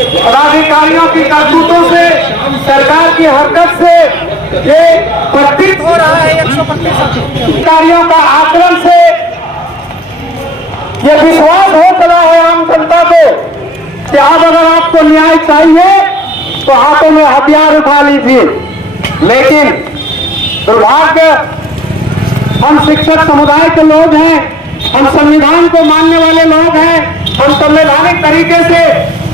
पदाधिकारियों की करतूतों से, सरकार की हरकत से ये प्रतीत हो रहा है 100%। अधिकारियों का आचरण से ये विश्वास हो चला है आम जनता को कि अब अगर आपको न्याय चाहिए तो हाथों में हथियार उठा लीजिए। लेकिन दुर्भाग्य, हम शिक्षक समुदाय के लोग हैं, हम संविधान को मानने वाले लोग हैं, हम संवैधानिक तरीके से,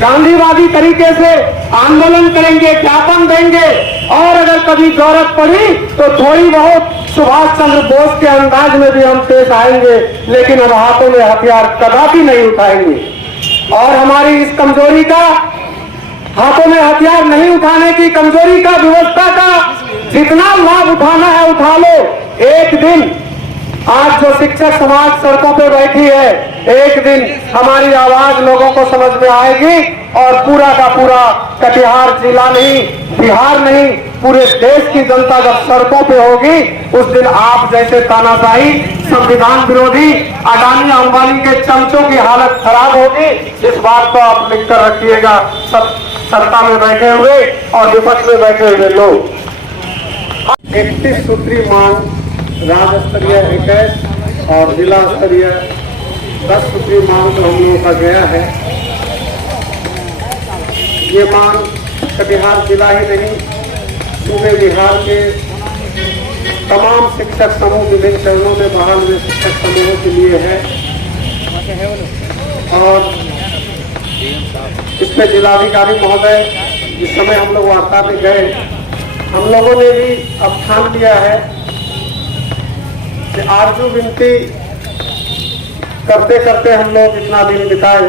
गांधीवादी तरीके से आंदोलन करेंगे, ज्ञापन देंगे और अगर कभी जरूरत पड़ी तो थोड़ी बहुत सुभाष चंद्र बोस के अंदाज में भी हम पेश आएंगे, लेकिन हम हाथों में हथियार कदापि नहीं उठाएंगे। और हमारी इस कमजोरी का, हाथों में हथियार नहीं उठाने की कमजोरी का, व्यवस्था का जितना लाभ उठाना है उठा लो। एक दिन आज जो शिक्षक समाज सड़कों पे बैठी है, एक दिन हमारी आवाज लोगों को समझ में आएगी और पूरा का पूरा कटिहार जिला नहीं, बिहार नहीं, पूरे देश की जनता जब सड़कों पे होगी, उस दिन आप जैसे तानाशाही, संविधान विरोधी, अडानी अंबानी के चमचों की हालत खराब होगी। इस बात को आप लिख कर रखिएगा, सत्ता में बैठे हुए और विपक्ष में बैठे हुए लोग। 31 सूत्री मांग राज्य स्तरीय 21 और जिला स्तरीय 10 सूत्री मांग जो हम लोगों का गया है, ये मांग कटिहार जिला ही नहीं, पूरे बिहार के तमाम शिक्षक समूह विभिन्न चरणों में बहाल हुए शिक्षक समूहों के लिए है। और इसमें जिलाधिकारी महोदय, जिस समय हम लोग वार्ता में गए, हम लोगों ने भी अब ठान लिया है कि आरजू विनती करते करते हम लोग इतना दिन बिताए।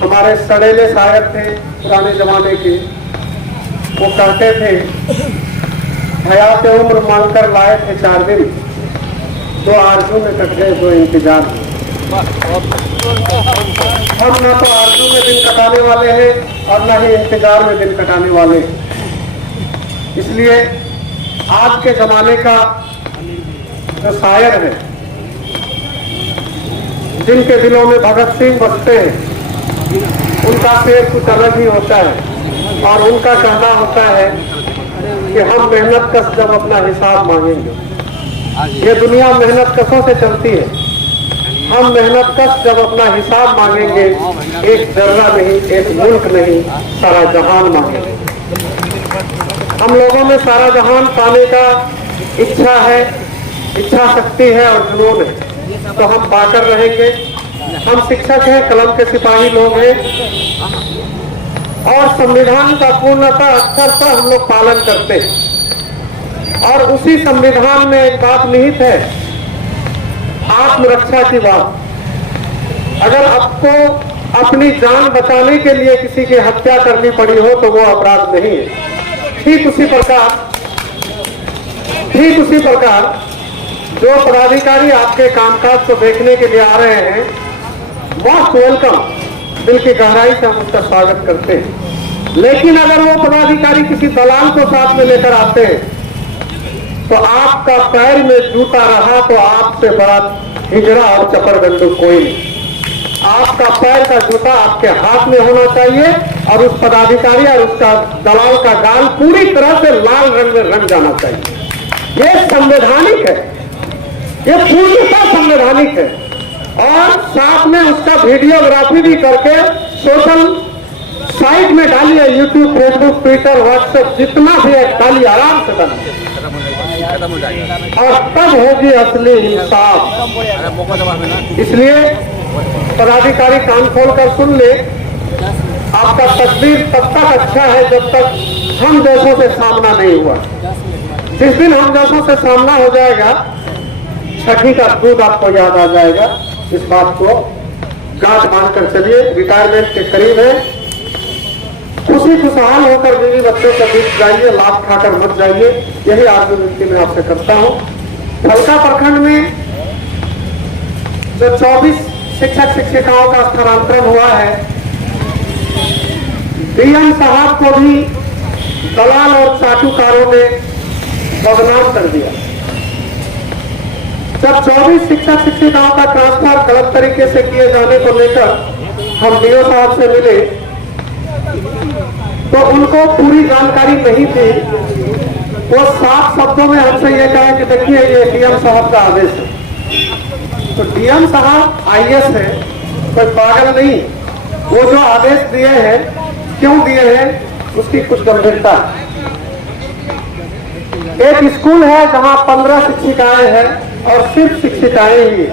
हमारे सड़ेले शायर थे पुराने जमाने के, वो कहते थे हयात उम्र मांगकर लाए थे 4 दिन, 2 आरजू में कट गए 2 इंतजार में। हम ना तो आरजू में दिन कटाने वाले हैं और ना ही इंतजार में दिन कटाने वाले हैं। इसलिए आज के जमाने का जो शायर है, जिनके दिलों में भगत सिंह बसते हैं, उनका शेर कुछ अलग ही होता है और उनका कहना होता है कि हम मेहनत कश जब अपना हिसाब मांगेंगे। ये दुनिया मेहनत कशों से चलती है। हम मेहनत कश जब अपना हिसाब मांगेंगे, एक जर्रा नहीं, एक मुल्क नहीं, सारा जहान मांगेंगे। हम लोगों में सारा जहान पाने का इच्छा है, इच्छा शक्ति है और जुनून है, तो हम पाकर रहेंगे। हम शिक्षक हैं, कलम के सिपाही लोग हैं और संविधान का पूर्णतः अक्षरशः हम लोग पालन करते हैं। और उसी संविधान में एक बात निहित है, आत्मरक्षा की बात। अगर आपको अपनी जान बचाने के लिए किसी की हत्या करनी पड़ी हो तो वो अपराध नहीं है। ठीक उसी प्रकार जो पदाधिकारी आपके कामकाज को देखने के लिए आ रहे हैं, मोस्ट वेलकम, दिल की गहराई से हम उसका स्वागत करते हैं। लेकिन अगर वो पदाधिकारी किसी दलाल को साथ में लेकर आते हैं तो आपका पैर में जूता रहा तो आपसे बड़ा हिजड़ा और चपरगंडू कोई नहीं। आपका पैर का जूता आपके हाथ में होना चाहिए और उस पदाधिकारी और उसका दलाल का गाल पूरी तरह से लाल रंग में रंग जाना चाहिए। ये संवैधानिक है, ये पूर्णतः संवैधानिक है। और साथ में उसका वीडियोग्राफी भी करके सोशल साइट में डालिए, यूट्यूब, फेसबुक, ट्विटर, व्हाट्सएप, जितना भी है डालिए, आराम से डालिए और तब होगी असली इंसाफ। इसलिए पदाधिकारी कान खोलकर सुन ले, आपका तकदीर तब तक अच्छा है जब तक हम जैसों से सामना नहीं हुआ। जिस दिन हम जैसों से सामना हो जाएगा, छठी का दूध आपको याद आ जाएगा। इस बात को गांठ मानकर चलिए। रिटायरमेंट के करीब है, खुशी खुशहाल होकर बीवी बच्चों के बीच जाइए, लाभ खाकर मत जाइए। यही आरजू विनती मैं आपसे करता हूँ। फलका प्रखंड में जो 24 शिक्षक शिक्षिकाओं का स्थानांतरण हुआ है, डीएम साहब को भी दलाल और चाटुकारों ने बदनाम कर दिया। जब 24 शिक्षक शिक्षिकाओं का ट्रांसफर गलत तरीके से किए जाने को लेकर हम डीओ साहब से मिले तो उनको पूरी जानकारी नहीं थी। वो साफ शब्दों में हमसे ये कहा कि देखिए ये डीएम साहब का आदेश है। तो डीएम साहब आईएएस है, कोई पागल नहीं। वो जो आदेश दिए हैं, क्यों दिए हैं, उसकी कुछ गंभीरता। एक स्कूल है जहां 15 शिक्षिकाएं हैं और सिर्फ शिक्षिकाएं ही,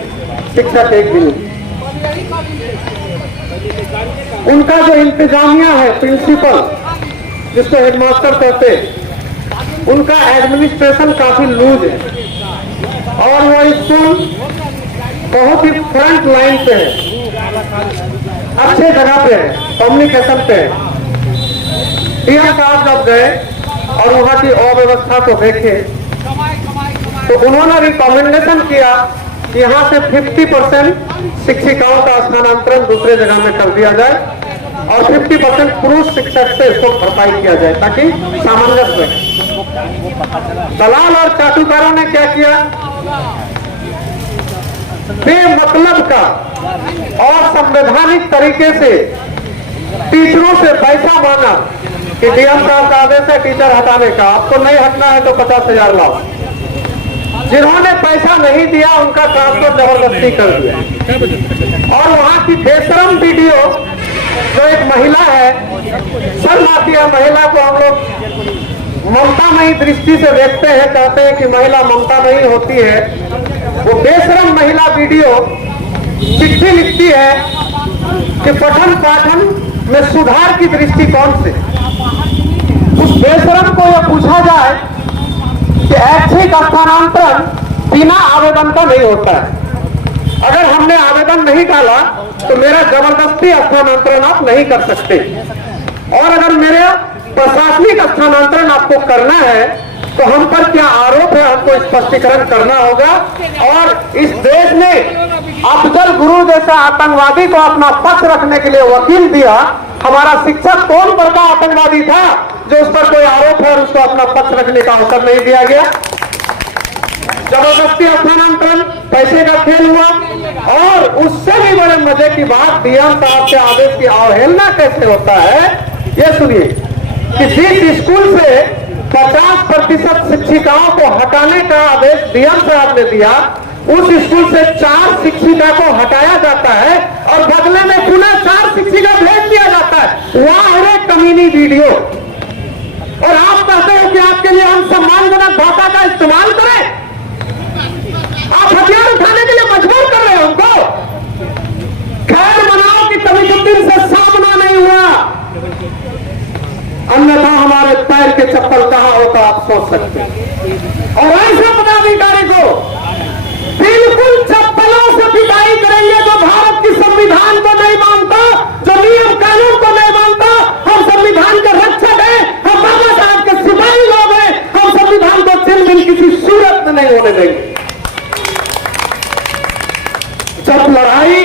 शिक्षक एक भी नहीं। उनका जो इंतजामिया है, प्रिंसिपल जिसको हेडमास्टर कहते हैं, उनका एडमिनिस्ट्रेशन काफी लूज है और वो स्कूल बहुत ही फ्रंट लाइन पे है, अच्छे जगह पे है, कम्युनिकेशन पे है। डीएम साहब जब गए और वहां की अव्यवस्था को देखे तो उन्होंने रिकमेंडेशन किया कि यहाँ से 50% शिक्षिकाओं का स्थानांतरण दूसरे जगह में कर दिया जाए और 50% पुरुष शिक्षक से इसको भरपाई किया जाए ताकि सामंजस्य रहे। दलाल और चाटुकारों ने क्या किया, बेमतलब का और संवैधानिक तरीके से टीचरों से पैसा मांगा कि डीएम साहब का आदेश है टीचर हटाने का, आपको नहीं हटना है तो 50,000 लाओ। जिन्होंने पैसा नहीं दिया उनका ट्रांसफर जबरदस्ती कर दिया। और वहां की बेशरम वीडियो जो एक महिला है, शर्म आती है महिला को हम लोग ममतामयी दृष्टि से देखते हैं, कहते हैं कि महिला ममतामयी होती है। वो बेशरम महिला वीडियो चिट्ठी लिखती है कि पठन पाठन में सुधार की दृष्टिकोण से उस बेशरम को यह पूछा जाए कि ऐच्छिक स्थानांतरण बिना आवेदन का नहीं होता है। अगर हमने आवेदन नहीं डाला तो मेरा जबरदस्ती स्थानांतरण आप नहीं कर सकते, और अगर मेरे प्रशासनिक स्थानांतरण आपको करना है तो हम पर क्या आरोप है, हमको स्पष्टीकरण करना होगा। और इस देश ने अफजल गुरु जैसा आतंकवादी को अपना पक्ष रखने के लिए वकील दिया। हमारा शिक्षक कौन बड़ा आतंकवादी था जो उस पर कोई आरोप है और उसको अपना पक्ष रखने का अवसर नहीं दिया गया। जबरदस्ती स्थानांतरण, पैसे का खेल हुआ। और उससे भी बड़े मजे की बात, डीएम साहब के आदेश की अवहेलना कैसे होता है ये सुनिए कि जिस स्कूल से 50% शिक्षिकाओं को हटाने का आदेश डीएम साहब ने दिया, उस स्कूल से 4 शिक्षिका को हटाया जाता है और बदले में पुनः 4 शिक्षिका भेज दिया जाता है। वहां है कमीनी वीडियो। और आप कहते हो कि आपके लिए हम सम्मानजनक भाषा का इस्तेमाल करें, आप हथियार उठाने के लिए मजबूर कर रहे हो हमको। खैर मनाओ कि तमीजुद्दीन से सामना नहीं हुआ, अन्यथा हमारे पैर के चप्पल कहां होता आप सोच सकते हैं। और ऐसे पदाधिकारी को बिल्कुल चप्पलों से पिटाई करेंगे जो भारत की संविधान को नहीं मानता, जो नियम कानून को नहीं मानता। हम संविधान के रक्षक हैं, हम बाबा साहब के सिपाही लोग हैं, हम संविधान को छिन-भिन किसी सूरत में नहीं होने देंगे। जब लड़ाई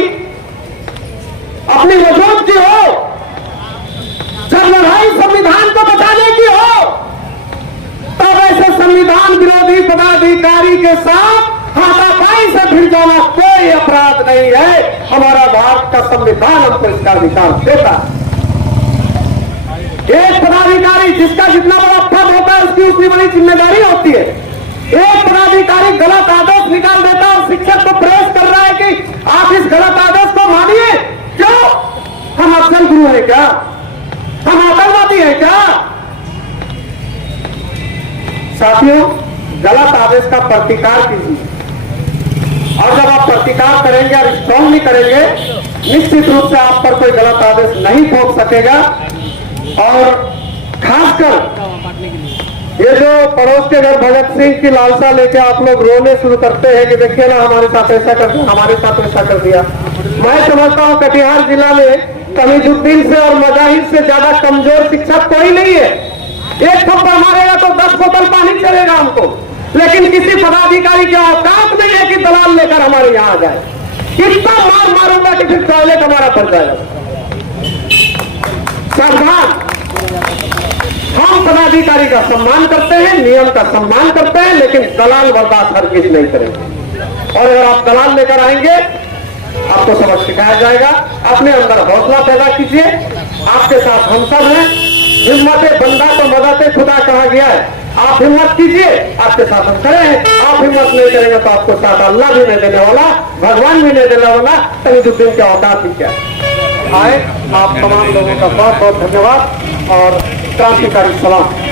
अपनी वजूद की हो, जब लड़ाई संविधान को बचाने की हो, तब ऐसे संविधान विरोधी पदाधिकारी के साथ हाथापाई से भिड़ जाना कोई अपराध नहीं है। हमारा भारत का संविधान हमको इसका अधिकार देता है। एक पदाधिकारी जिसका जितना बड़ा पद होता है उसकी उतनी बड़ी जिम्मेदारी होती है। एक पदाधिकारी गलत आदेश निकाल देता है और शिक्षक को प्रेस कर रहा है कि आप इस गलत आदेश को मानिए। क्यों? हम अफजल गुरु है क्या? हम आतंकवादी है क्या? साथियों, गलत आदेश का प्रतिकार कीजिए, और जब आप प्रतिकार करेंगे और स्ट्रांगली करेंगे, निश्चित रूप से आप पर कोई गलत आदेश नहीं थोप सकेगा। और खासकर ये जो पड़ोस के घर भगत सिंह की लालसा लेके आप लोग रोने शुरू करते हैं कि देखिए ना हमारे साथ ऐसा कर दिया, हमारे साथ ऐसा कर दिया। मैं समझता हूं कटिहार जिला में तमीजुद्दीन से और मजाहिर से ज्यादा कमजोर शिक्षक कोई नहीं है। एक थप्पड़ मारेगा तो 10 बोतल पानी चलेगा हमको, लेकिन किसी पदाधिकारी के औकात नहीं है कि दलाल लेकर हमारे यहाँ आ जाए। कितना मार मारूंगा कि फिर टॉयलेट हमारा पड़ जाएगा। सावधान, हम पदाधिकारी का सम्मान करते हैं, नियम का सम्मान करते हैं, लेकिन दलाल बर्दाश्त हर चीज नहीं करेंगे। और अगर आप दलाल लेकर आएंगे आपको सबक सिखाया जाएगा। अपने अंदर हौसला पैदा कीजिए, आपके साथ हम सब हैं। हिम्मत बंदा तो मदद खुदा कहा गया है। आप हिम्मत कीजिए, आपके साथ हम खड़े हैं। आप हिम्मत नहीं करेंगे तो आपको साथ अल्लाह भी नहीं देने वाला, भगवान भी नहीं देने वाला। तमीजुद्दीन क्या औकात ही क्या आए। आप तमाम लोगों का बहुत बहुत धन्यवाद और क्रांतिकारी सलाम।